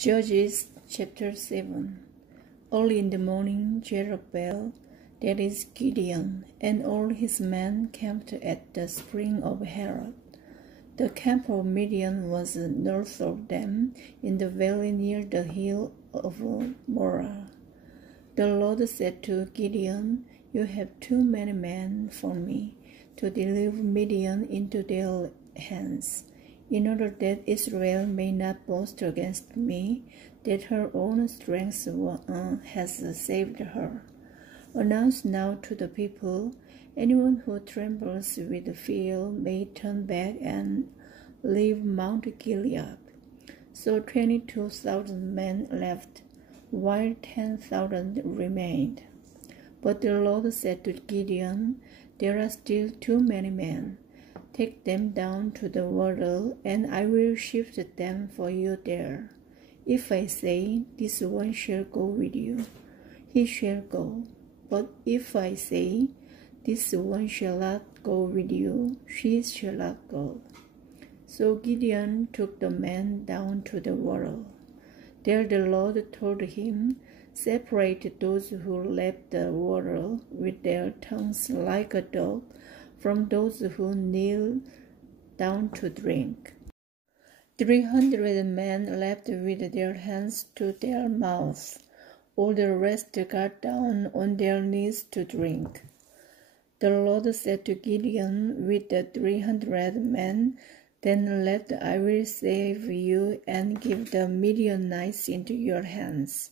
Judges chapter 7. Early in the morning, Jerubbaal, that is Gideon, and all his men camped at the spring of Harod. The camp of Midian was north of them, in the valley near the hill of Morah. The Lord said to Gideon, "You have too many men for me to deliver Midian into their hands, in order that Israel may not boast against me that her own strength has saved her. Announce now to the people, anyone who trembles with fear may turn back and leave Mount Gilead." So 22,000 men left, while 10,000 remained. But the Lord said to Gideon, "There are still too many men. Take them down to the water, and I will shift them for you there. If I say, 'This one shall go with you,' he shall go. But if I say, 'This one shall not go with you,' she shall not go." So Gideon took the men down to the water. There the Lord told him, "Separate those who lap the water with their tongues like a dog from those who kneel down to drink." 300 men lapped with their hands to their mouths. All the rest got down on their knees to drink. The Lord said to Gideon, "With the 300 men, then let I will save you and give the Midianites into your hands.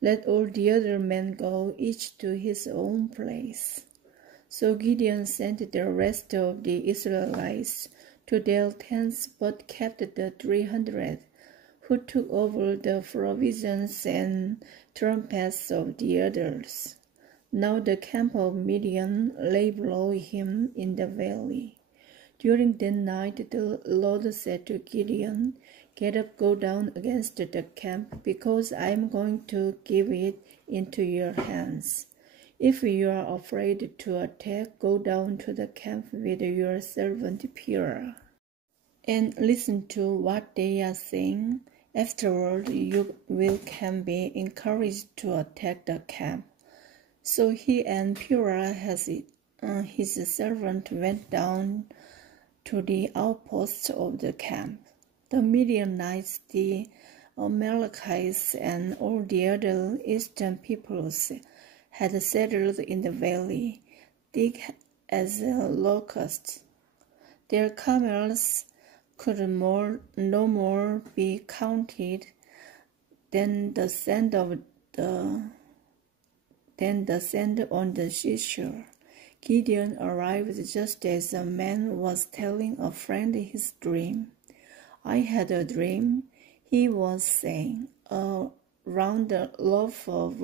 Let all the other men go, each to his own place." So Gideon sent the rest of the Israelites to their tents, but kept the 300, who took over the provisions and trumpets of the others. Now the camp of Midian lay below him in the valley. During the night the Lord said to Gideon, "Get up, go down against the camp, because I am going to give it into your hands. If you are afraid to attack, go down to the camp with your servant Purah, and listen to what they are saying. Afterward you can be encouraged to attack the camp." So he and Purah, his servant, went down to the outposts of the camp. The Midianites, the Amalekites, and all the other eastern peoples had settled in the valley, thick as locusts. Their camels could no more be counted than the sand on the seashore. Gideon arrived just as a man was telling a friend his dream. "I had a dream," he was saying. "A round loaf of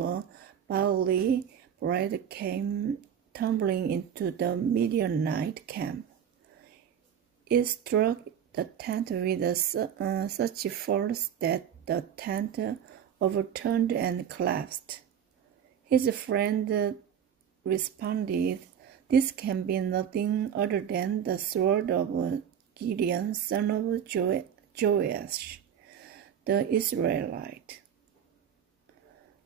barley bread came tumbling into the Midianite camp. It struck the tent with such force that the tent overturned and collapsed." His friend responded, "This can be nothing other than the sword of Gideon, son of Joash, the Israelite.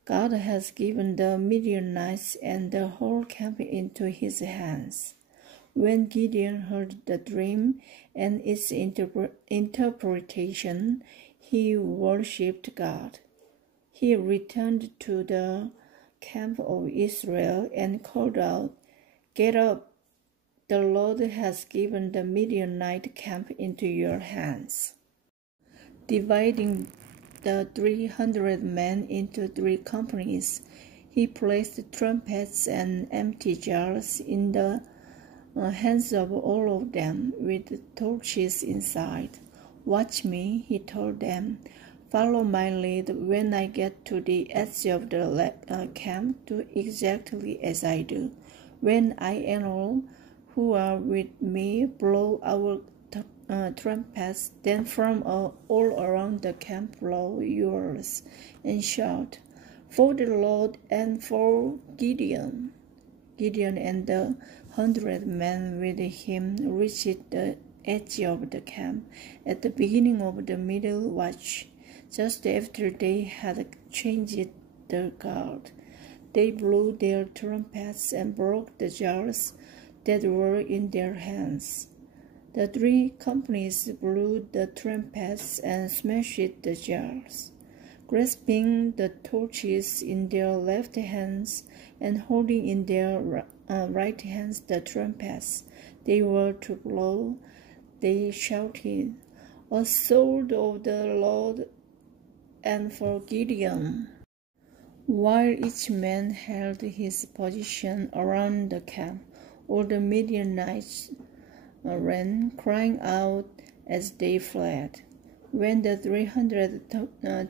God has given the Midianites and the whole camp into his hands." When Gideon heard the dream and its interpretation, he worshipped God. He returned to the camp of Israel and called out, "Get up! The Lord has given the Midianite camp into your hands." Dividing the 300 men into 3 companies, he placed trumpets and empty jars in the hands of all of them, with torches inside. "Watch me," he told them. "Follow my lead. When I get to the edge of the camp, do exactly as I do. When I and all who are with me blow our trumpets, then from all around the camp blow yours, and shout, 'For the Lord and for Gideon.'" Gideon and the 100 men with him reached the edge of the camp at the beginning of the middle watch, Just after they had changed the guard, they blew their trumpets and broke the jars that were in their hands. The 3 companies blew the trumpets and smashed the jars. Grasping the torches in their left hands and holding in their right hands the trumpets they were to blow, they shouted, "A sword of the Lord and for Gideon." While each man held his position around the camp, all the Midianites ran, crying out as they fled. When the 300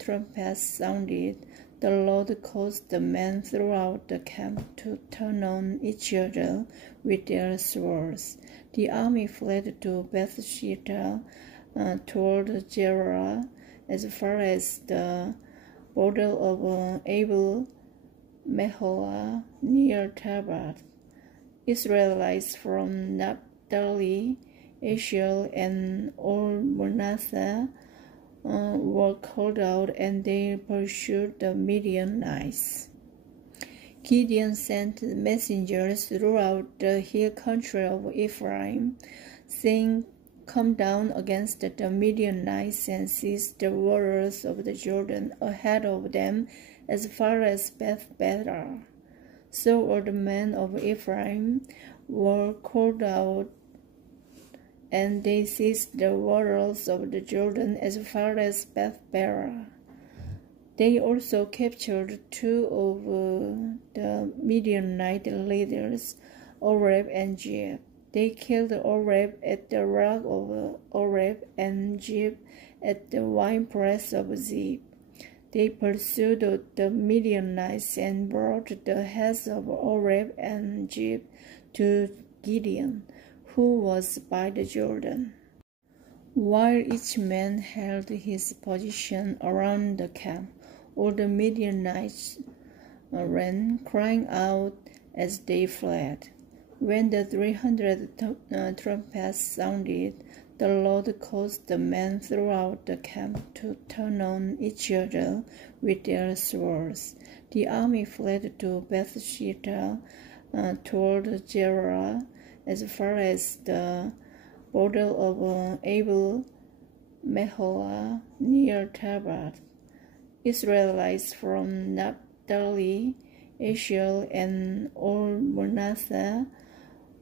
trumpets sounded, the Lord caused the men throughout the camp to turn on each other with their swords. The army fled to Bethshitta toward Jerah as far as the border of Abel Meholah near Tabbath. Israelites from Naphtali, Asher, and all Manasseh were called out, and they pursued the Midianites. Gideon sent messengers throughout the hill country of Ephraim, saying, "Come down against the Midianites and seize the waters of the Jordan ahead of them as far as Beth-Peor." So all the men of Ephraim were called out, and they seized the waters of the Jordan as far as Beth-Peor. They also captured 2 of the Midianite leaders, Oreb and Zeeb. They killed Oreb at the rock of Oreb and Zeeb at the winepress of Zeeb. They pursued the Midianites and brought the heads of Oreb and Zeeb to Gideon, who was by the Jordan. While each man held his position around the camp, all the Midianites ran, crying out as they fled. When the 300 trumpets sounded, the Lord caused the men throughout the camp to turn on each other with their swords. The army fled to Bethshitta toward Jerah as far as the border of Abel Meholah near Tabbath. Israelites from Naphtali, Asher, and all Manasseh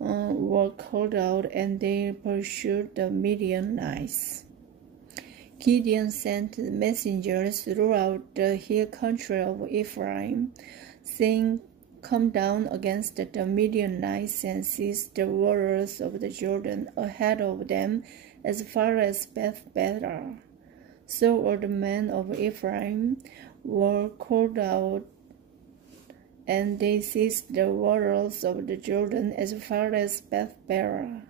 were called out, and they pursued the Midianites. Gideon sent messengers throughout the hill country of Ephraim, saying, "Come down against the Midianites and seize the waters of the Jordan ahead of them as far as Beth-Peor." So all the men of Ephraim were called out, and they seized the waters of the Jordan as far as Beth-Peor.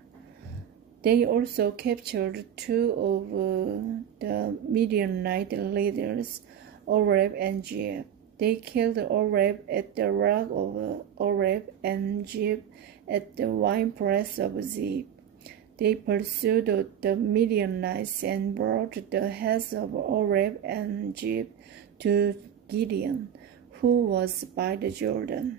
They also captured 2 of the Midianite leaders, Oreb and Zeeb. They killed Oreb at the rock of Oreb and Zeeb at the winepress of Zeeb. They pursued the Midianites and brought the heads of Oreb and Zeeb to Gideon, who was by the Jordan.